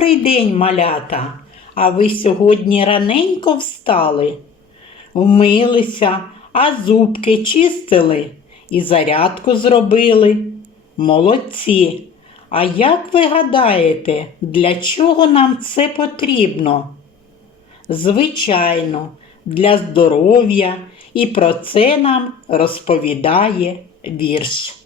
день, малята. А ви сьогодні раненько встали, вмилися, а зубки чистили і зарядку зробили. Молодці. А як ви гадаєте, для чого нам це потрібно? Звичайно, для здоров'я, і про це нам розповідає вірш.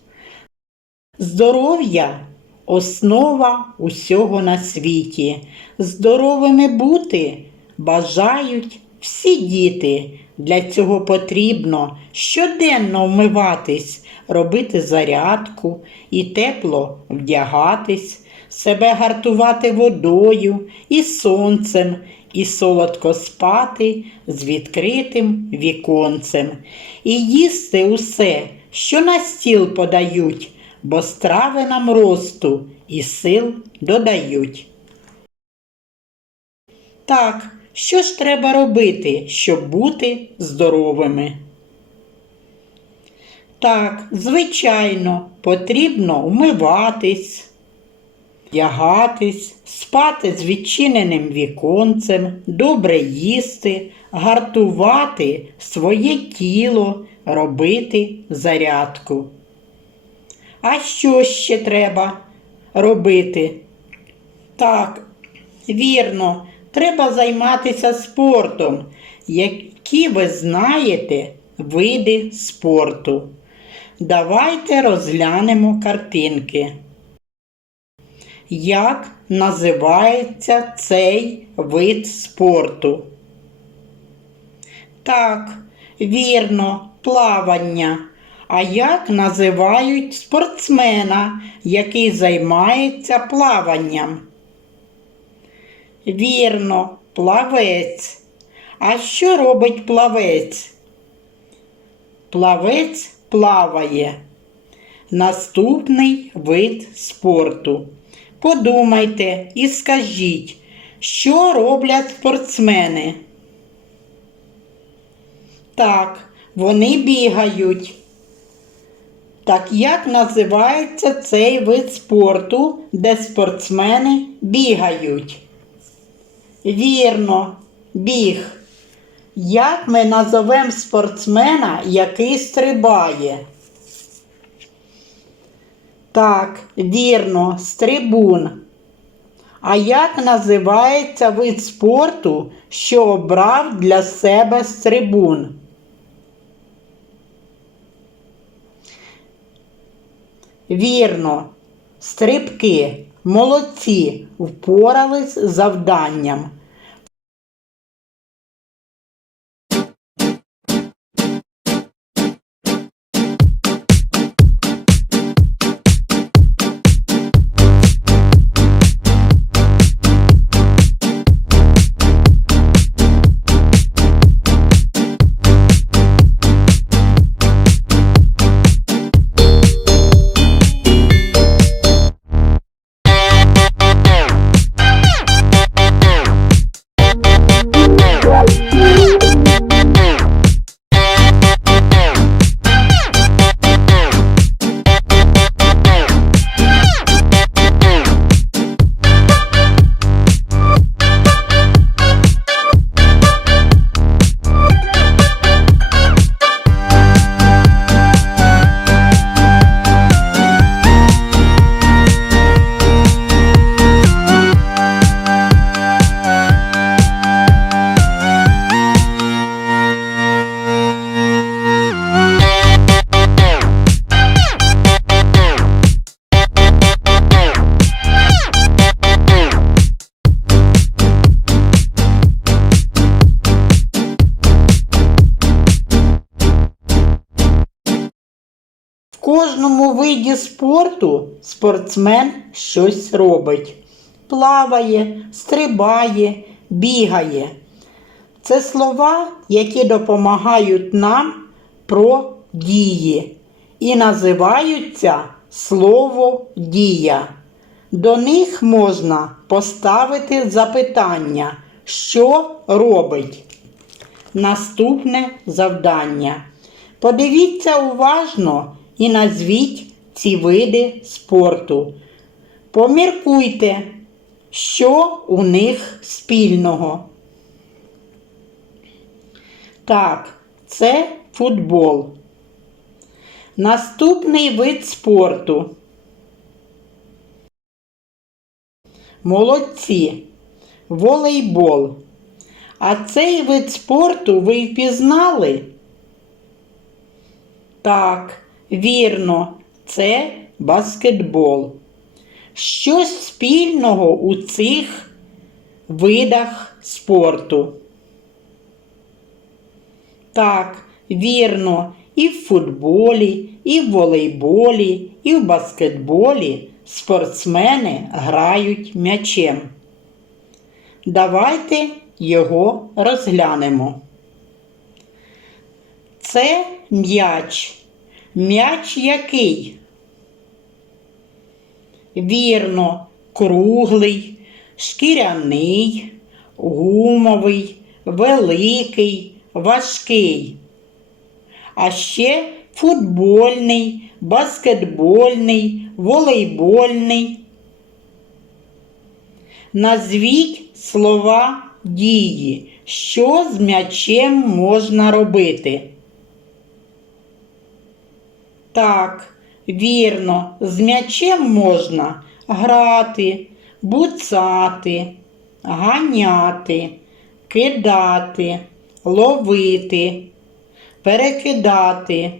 Здоров'я основа усього на світі. Здоровими бути бажають всі діти. Для цього потрібно щоденно вмиватись, робити зарядку і тепло вдягатись, себе гартувати водою і сонцем, і солодко спати з відкритим віконцем, і їсти усе, що на стіл подають, бо страви нам росту і сил додають. Так, що ж треба робити, щоб бути здоровими? Так, звичайно, потрібно вмиватись, вдягатись, спати з відчиненим віконцем, добре їсти, гартувати своє тіло, робити зарядку. А що ще треба робити? Так, вірно, треба займатися спортом, які ви знаєте види спорту. Давайте розглянемо картинки. Як називається цей вид спорту? Так, вірно, плавання. А як називають спортсмена, який займається плаванням? Вірно, плавець. А що робить плавець? Плавець плаває. Наступний вид спорту. Подумайте і скажіть, що роблять спортсмени? Так, вони бігають. Так як називається цей вид спорту, де спортсмени бігають? Вірно, біг. Як ми назовемо спортсмена, який стрибає? Так, вірно, стрибун. А як називається вид спорту, що обрав для себе стрибун? Вірно, стрибки, молодці, впорались з завданням. Виді спорту спортсмен щось робить. Плаває, стрибає, бігає. Це слова, які допомагають нам про дії і називаються слово дія. До них можна поставити запитання, що робить. Наступне завдання. Подивіться уважно і назвіть ці види спорту. Поміркуйте, Що у них спільного? Так, це футбол. Наступний вид спорту. Молодці. Волейбол. А цей вид спорту ви впізнали? Так, вірно, це баскетбол. Щось спільного у цих видах спорту. Так, вірно, і в футболі, і в волейболі, і в баскетболі спортсмени грають м'ячем. Давайте його розглянемо. Це м'яч. М'яч який? Вірно, круглий, шкіряний, гумовий, великий, важкий. А ще футбольний, баскетбольний, волейбольний. Назвіть слова дії, що з м'ячем можна робити. Так, вірно, з м'ячем можна грати, буцати, ганяти, кидати, ловити, перекидати,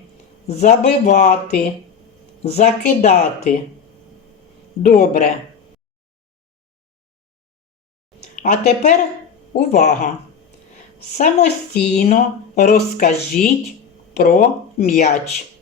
забивати, закидати. Добре. А тепер увага! Самостійно розкажіть про м'яч.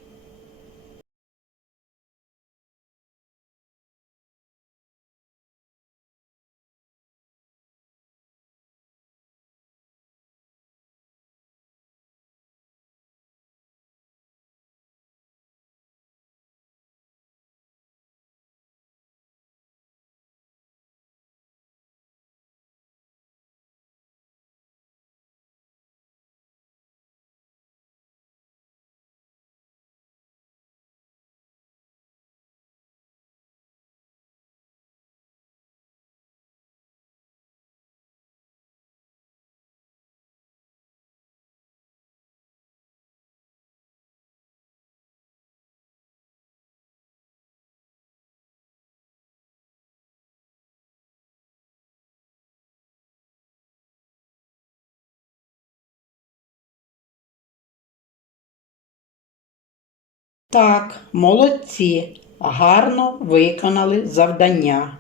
Так, молодці, гарно виконали завдання.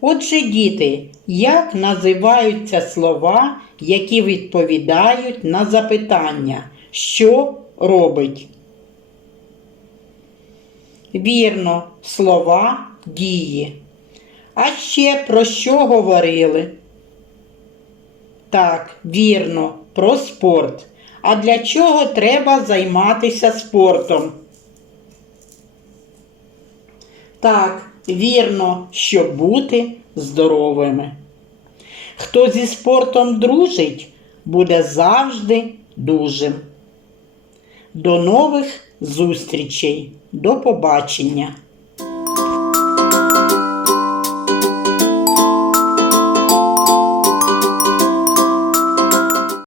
Отже, діти, як називаються слова, які відповідають на запитання, що робить? Вірно, слова дії. А ще про що говорили? Так, вірно, про спорт. А для чого треба займатися спортом? Так, вірно, щоб бути здоровими. Хто зі спортом дружить, буде завжди дужим. До нових зустрічей. До побачення!